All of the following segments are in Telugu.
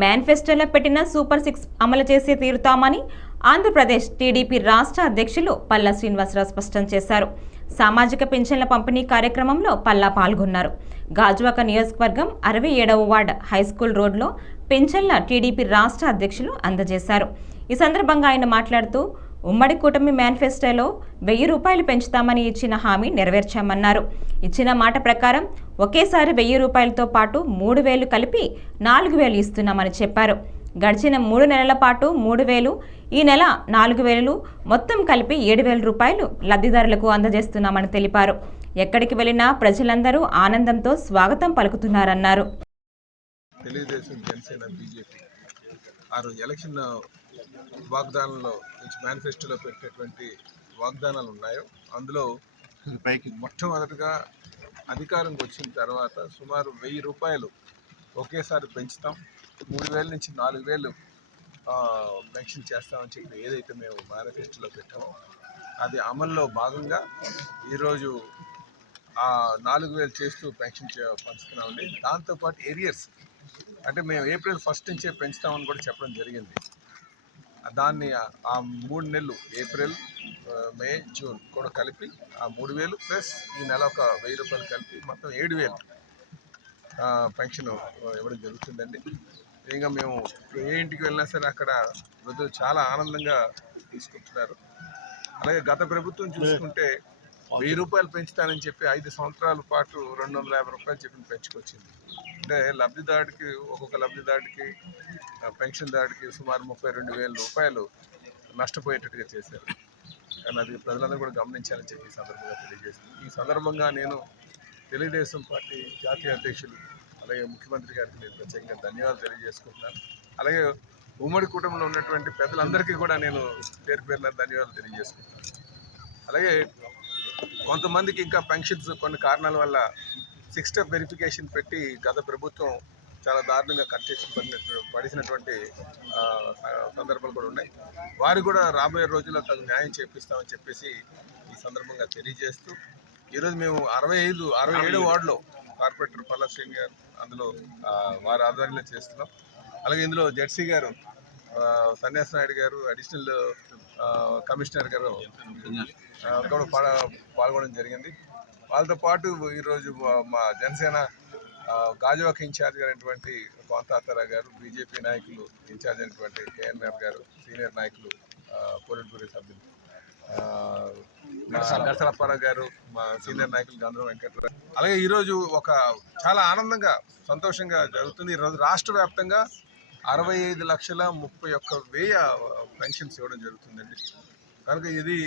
మేనిఫెస్టోలో పెట్టిన సూపర్ 6 అమలు చేసి తీరుతామని ఆంధ్రప్రదేశ్ టీడీపీ రాష్ట్ర అధ్యక్షులు పల్లా శ్రీనివాసరావు స్పష్టం చేశారు. సామాజిక పింఛన్ల పంపిణీ కార్యక్రమంలో పల్లా పాల్గొన్నారు. గాజువాక నియోజకవర్గం 67వ వార్డు హైస్కూల్ రోడ్లో పింఛన్ల టీడీపీ రాష్ట్ర అధ్యక్షులు అందజేశారు. ఈ సందర్భంగా ఆయన మాట్లాడుతూ ఉమ్మడి కూటమి మేనిఫెస్టోలో 1000 రూపాయలు పెంచుతామని ఇచ్చిన హామీ నెరవేర్చామన్నారు. ఇచ్చిన మాట ప్రకారం ఒకేసారి 1000 రూపాయలతో పాటు 3000 కలిపి 4000 ఇస్తున్నామని చెప్పారు. గడిచిన 3 నెలల పాటు 3000, ఈ నెల 4000, మొత్తం కలిపి 7000 రూపాయలు లబ్ధిదారులకు అందజేస్తున్నామని తెలిపారు. ఎక్కడికి వెళ్లినా ప్రజలందరూ ఆనందంతో స్వాగతం పలుకుతున్నారన్నారు. తెలుగుదేశం, జనసేన, బీజేపీ ఆ రోజు ఎలక్షన్ వాగ్దానంలో మేనిఫెస్టోలో పెట్టేటువంటి వాగ్దానాలు ఉన్నాయో అందులో మొట్టమొదటిగా అధికారంకి వచ్చిన తర్వాత సుమారు 1000 రూపాయలు ఒకేసారి పెంచుతాం, 3000 నుంచి 4000 పెన్షన్ చేస్తామని చెప్పి ఏదైతే మేము మేనిఫెస్టోలో పెట్టామో అది అమల్లో భాగంగా ఈరోజు 4000 చేస్తూ పెన్షన్ పంచుతున్నామండి. దాంతోపాటు ఏరియర్స్ అంటే మేము ఏప్రిల్ 1 నుంచే పెంచుతామని కూడా చెప్పడం జరిగింది. దాన్ని ఆ 3 నెలలు ఏప్రిల్, మే, జూన్ కూడా కలిపి ఆ 3000 ప్లస్ ఈ నెల ఒక 1000 రూపాయలు కలిపి మొత్తం 7000 పెన్షన్ ఇవ్వడం జరుగుతుందండి. ఇంకా మేము ఏ ఇంటికి వెళ్ళినా సరే అక్కడ వృద్ధులు చాలా ఆనందంగా తీసుకుంటున్నారు. అలాగే గత ప్రభుత్వం చూసుకుంటే 1000 రూపాయలు పెంచుతానని చెప్పి 5 సంవత్సరాల పాటు 250 రూపాయలు చెప్పి పెంచుకొచ్చింది. అంటే లబ్ధిదారుడికి ఒక్కొక్క లబ్ధిదారుడికి పెన్షన్దారుడికి సుమారు 32,000 రూపాయలు నష్టపోయేటట్టుగా చేశారు. కానీ అది ప్రజలందరూ కూడా గమనించాలని చెప్పి ఈ సందర్భంగా తెలియజేస్తుంది. ఈ సందర్భంగా నేను తెలుగుదేశం పార్టీ జాతీయ అధ్యక్షులు అలాగే ముఖ్యమంత్రి గారికి నేను ప్రత్యేకంగా ధన్యవాదాలు తెలియజేసుకుంటున్నాను. అలాగే ఉమ్మడి కుటుంబంలో ఉన్నటువంటి పెద్దలందరికీ కూడా నేను పేరు పేరున ధన్యవాదాలు తెలియజేసుకుంటున్నాను. అలాగే కొంతమందికి ఇంకా పెన్షన్స్ కొన్ని కారణాల వల్ల 6 స్టెప్ వెరిఫికేషన్ పెట్టి గత ప్రభుత్వం చాలా దారుణంగా పడిసినటువంటి సందర్భాలు కూడా ఉన్నాయి. వారు కూడా రాబోయే రోజుల్లో తగు న్యాయం చేపిస్తామని చెప్పేసి ఈ సందర్భంగా తెలియజేస్తూ ఈరోజు మేము 67 వార్డులో కార్పొరేటర్ పల్లా శ్రీని గారు అందులో వారి ఆధ్వర్యంలో చేస్తున్నాం. అలాగే ఇందులో జెడ్సీ గారు, సన్యాసి నాయుడు గారు, అడిషనల్ కమిషనర్ గారు కూడా పాల్గొనడం జరిగింది. వాళ్ళతో పాటు ఈరోజు మా జనసేన గాజువాక ఇన్ఛార్జ్ అయినటువంటి కోంతాతారా గారు, బీజేపీ నాయకులు ఇన్ఛార్జ్ అయినటువంటి కేఎన్ఆర్ గారు, సీనియర్ నాయకులు పోలిట్ బ్యూరో సభ్యులు నరసలప్పారావు గారు, మా సీనియర్ నాయకులు గంధం వెంకటరావు. అలాగే ఈరోజు ఒక చాలా ఆనందంగా సంతోషంగా జరుగుతుంది. ఈరోజు రాష్ట్ర వ్యాప్తంగా 65,31,000 పెన్షన్స్ ఇవ్వడం జరుగుతుందండి. కనుక ఇది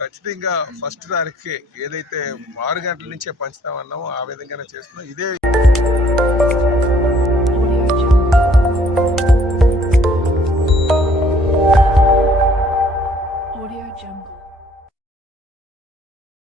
ఖచ్చితంగా 1 తారీఖుకే ఏదైతే 6 గంటల నుంచే పంచుతామన్నామో ఆ విధంగానే చేస్తున్నాం. ఇదే